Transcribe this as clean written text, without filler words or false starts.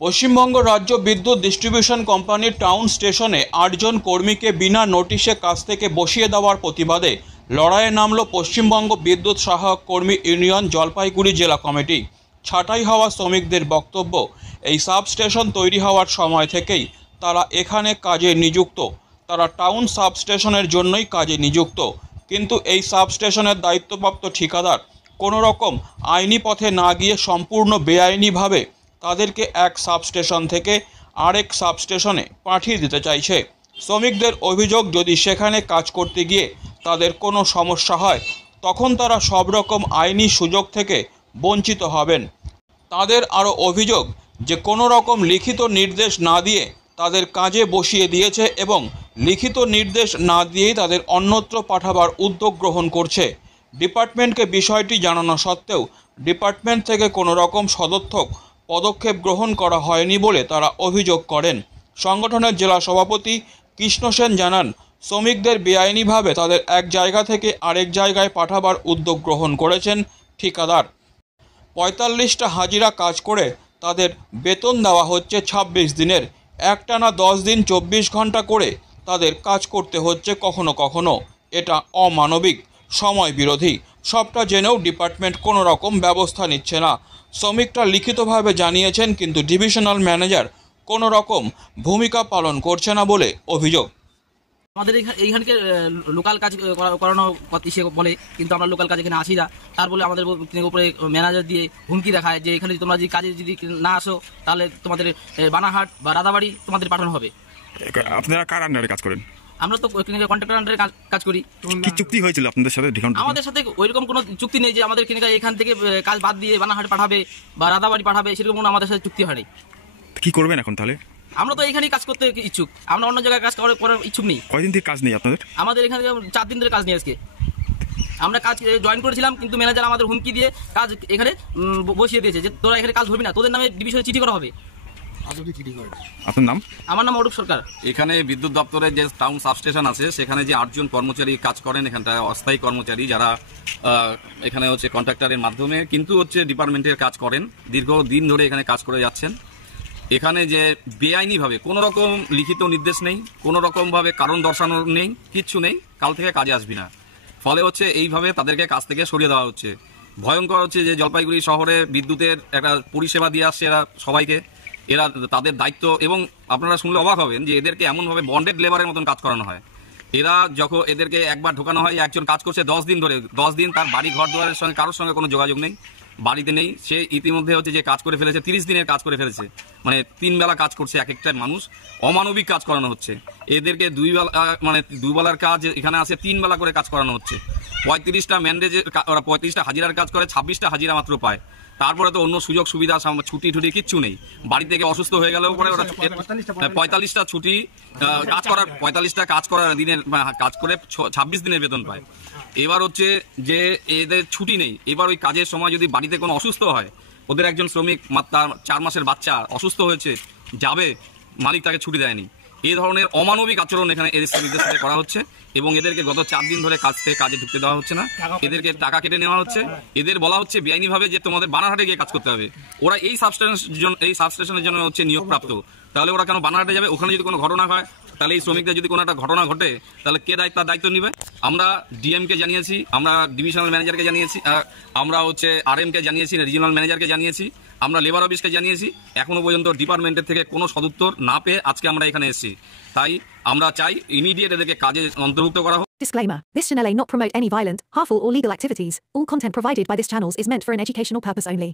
পশ্চিমবঙ্গ রাজ্য বিদ্যুৎ ডিস্ট্রিবিউশন কোম্পানির টাউন স্টেশনে ৮ জন কর্মীকে বিনা নোটিশে কাজ থেকে বসিয়ে দেওয়ার প্রতিবাদে লড়াইয়ে নামল পশ্চিমবঙ্গ বিদ্যুৎ সহায়ক কর্মী ইউনিয়ন জলপাইগুড়ি জেলা কমিটি। ছাঁটাই হওয়া শ্রমিকদের বক্তব্য, এই সাবস্টেশন তৈরি হওয়ার সময় থেকেই তারা এখানে কাজে নিযুক্ত। তারা টাউন সাবস্টেশনের জন্যই কাজে নিযুক্ত, কিন্তু এই সাবস্টেশনের দায়িত্বপ্রাপ্ত ঠিকাদার কোনো রকম আইনি পথে না গিয়ে সম্পূর্ণ বেআইনিভাবে তাদেরকে এক সাবস্টেশন থেকে আরেক সাবস্টেশনে পাঠিয়ে দিতে চাইছে। শ্রমিকদের অভিযোগ, যদি সেখানে কাজ করতে গিয়ে তাদের কোনো সমস্যা হয় তখন তারা সব রকম আইনি সুযোগ থেকে বঞ্চিত হবেন। তাদের আরও অভিযোগ যে কোনো রকম লিখিত নির্দেশ না দিয়ে তাদের কাজে বসিয়ে দিয়েছে এবং লিখিত নির্দেশ না দিয়েই তাদের অন্যত্র পাঠাবার উদ্যোগ গ্রহণ করছে। ডিপার্টমেন্টকে বিষয়টি জানানো সত্ত্বেও ডিপার্টমেন্ট থেকে কোনো রকম সদর্থক পদক্ষেপ গ্রহণ করা হয়নি বলে তারা অভিযোগ করেন। সংগঠনের জেলা সভাপতি কৃষ্ণ সেন জানান, শ্রমিকদের বেআইনিভাবে তাদের এক জায়গা থেকে আরেক জায়গায় পাঠাবার উদ্যোগ গ্রহণ করেছেন ঠিকাদার। ৪৫টা হাজিরা কাজ করে তাদের বেতন দেওয়া হচ্ছে ২৬ দিনের। একটানা ১০ দিন ২৪ ঘন্টা করে তাদের কাজ করতে হচ্ছে কখনো কখনো। এটা অমানবিক, সময় বিরোধী। সবটা জেনেও ডিপার্টমেন্ট কোনো রকম ব্যবস্থা নিচ্ছে না। শ্রমিকরা লিখিতভাবে জানিয়েছেন, কিন্তু ডিভিশনাল ম্যানেজার কোনো রকম ভূমিকা পালন করছে না বলে অভিযোগ। আমাদের এইখানকে লোকাল কাজ করানো সে বলে, কিন্তু আমরা লোকাল কাজ এখানে আসি না। তার বলে আমাদের উপরে ম্যানেজার দিয়ে হুমকি দেখায় যে এখানে তোমরা যদি কাজে যদি না আসো তাহলে তোমাদের বানাহাট বা রাধাবাড়ি তোমাদের পাঠানো হবে। আপনারা কার আন্ডারে কাজ করেন? আমরা তো কন্ট্রাক্টর আন্ডারে কাজ করি। কি চুক্তি হয়েছিল আপনাদের সাথে? আমাদের সাথে ওইরকম কোনো চুক্তি নেই যে আমাদের এখান থেকে কাজ বাদ দিয়ে বানাহাট পাঠাবে বা রাধাবাড়ি পাঠাবে, সেরকম কোনো আমাদের সাথে চুক্তি হয়নি। কি করবেন এখন তাহলে? আমরা তো এখানেই কাজ করতে ইচ্ছুক, আমরা অন্য জায়গায় কাজ করার ইচ্ছুক নেই। কয়দিন থেকে কাজ নেই আপনাদের? আমাদের এখানে ৪ দিন ধরে কাজ নেই। আজকে আমরা কাজ জয়েন করেছিলাম, কিন্তু ম্যানেজার আমাদের হুমকি দিয়ে কাজ এখানে বসিয়ে দিয়েছে যে তোরা এখানে কাজ ধরবি না, তোদের নামে ডিভিশনে চিঠি করা হবে। আপনার নাম? আমার নাম অরূপ সরকার। এখানে বিদ্যুৎ দপ্তরের যে টাউন সাবস্টেশন আছে সেখানে যে ৮ জন কর্মচারী কাজ করেন, এখানটায় অস্থায়ী কর্মচারী যারা এখানে হচ্ছে কন্ট্রাক্টরের মাধ্যমে কিন্তু হচ্ছে ডিপার্টমেন্টের কাজ করেন, দীর্ঘদিন ধরে এখানে কাজ করে যাচ্ছেন। এখানে যে বেআইনিভাবে কোনো রকম লিখিত নির্দেশ নেই, কোনো রকমভাবে কারণ দর্শানো নেই, কিচ্ছু নেই, কাল থেকে কাজে আসবি না। ফলে হচ্ছে এইভাবে তাদেরকে কাজ থেকে সরিয়ে দেওয়া হচ্ছে। ভয়ঙ্কর হচ্ছে যে জলপাইগুড়ি শহরে বিদ্যুতের একটা পরিষেবা দিয়ে আসছে এরা সবাইকে, এরা তাদের দায়িত্ব, এবং আপনারা শুনলে অবাক হবেন যে এদেরকে এমনভাবে বন্ডেড লেবারের মতন কাজ করানো হয়। এরা যখন এদেরকে একবার ঢোকানো হয়, একজন কাজ করছে 10 দিন ধরে, 10 দিন তার বাড়ি ঘর দুয়ারের সঙ্গে কারোর সঙ্গে কোনো যোগাযোগ নেই, বাড়িতে নেই, সে ইতিমধ্যে হচ্ছে যে কাজ করে ফেলেছে, 30 দিনের কাজ করে ফেলেছে, মানে 3 বেলা কাজ করছে এক একটা মানুষ। অমানবিক কাজ করানো হচ্ছে এদেরকে, 2 বেলা মানে 2 বেলার কাজ এখানে আছে 3 বেলা করে কাজ করানো হচ্ছে। 35টা ম্যান্ডেজের ওরা 35টা হাজিরার কাজ করে, 26টা হাজিরা মাত্র পায়। তারপরে তো অন্য সুযোগ সুবিধা ছুটি টুটি কিচ্ছু নেই। বাড়ি থেকে অসুস্থ হয়ে গেলেও পরে ওরা 45টা ছুটি কাজ করার, 45টা কাজ করার দিনের কাজ করে 26 দিনের বেতন পায়। এবার হচ্ছে যে এদের ছুটি নেই, এবার ওই কাজের সময় যদি বাড়িতে কোনো অসুস্থ হয়, ওদের একজন শ্রমিক তার 4 মাসের বাচ্চা অসুস্থ হয়েছে, যাবে, মালিক তাকে ছুটি দেয়নি। এই ধরনের অমানবিক আচরণ এখানে এদের শ্রমিকদের সাথে করা হচ্ছে, এবং এদেরকে গত 4 দিন ধরে কাজে ঢুকতে দেওয়া হচ্ছে না। এদেরকে টাকা কেটে নেওয়া হচ্ছে। এদের বলা হচ্ছে বেআইনিভাবে যে তোমাদের বানারহাটে গিয়ে কাজ করতে হবে। ওরা এই সাবস্টেশনের জন্য হচ্ছে নিয়োগপ্রাপ্ত, তাহলে ওরা কেন বানারহাটে যাবে? ওখানে যদি কোনো ঘটনা হয়, তাহলে এই শ্রমিকদের যদি কোনো একটা ঘটনা ঘটে, তাহলে কে দায়িত্ব নেবে? আমরা ডিএমকে জানিয়েছি, আমরা ডিভিশনাল ম্যানেজারকে জানিয়েছি, আমরা হচ্ছে আরএমকে জানিয়েছি, রিজিওনাল ম্যানেজারকে জানিয়েছি, আমরা লেবার অফিসকে জানিয়েছি। এখনো পর্যন্ত ডিপার্টমেন্টের থেকে কোনো সদুত্তর না পেয়ে আজকে আমরা এখানে এসেছি। তাই আমরা চাই ইমিডিয়েট এদেরকে কাজে অন্তর্ভুক্ত করা হোক। Disclaimer. This channel may not promote any violent, harmful or legal activities. All content provided by this channel is meant for an educational purpose only.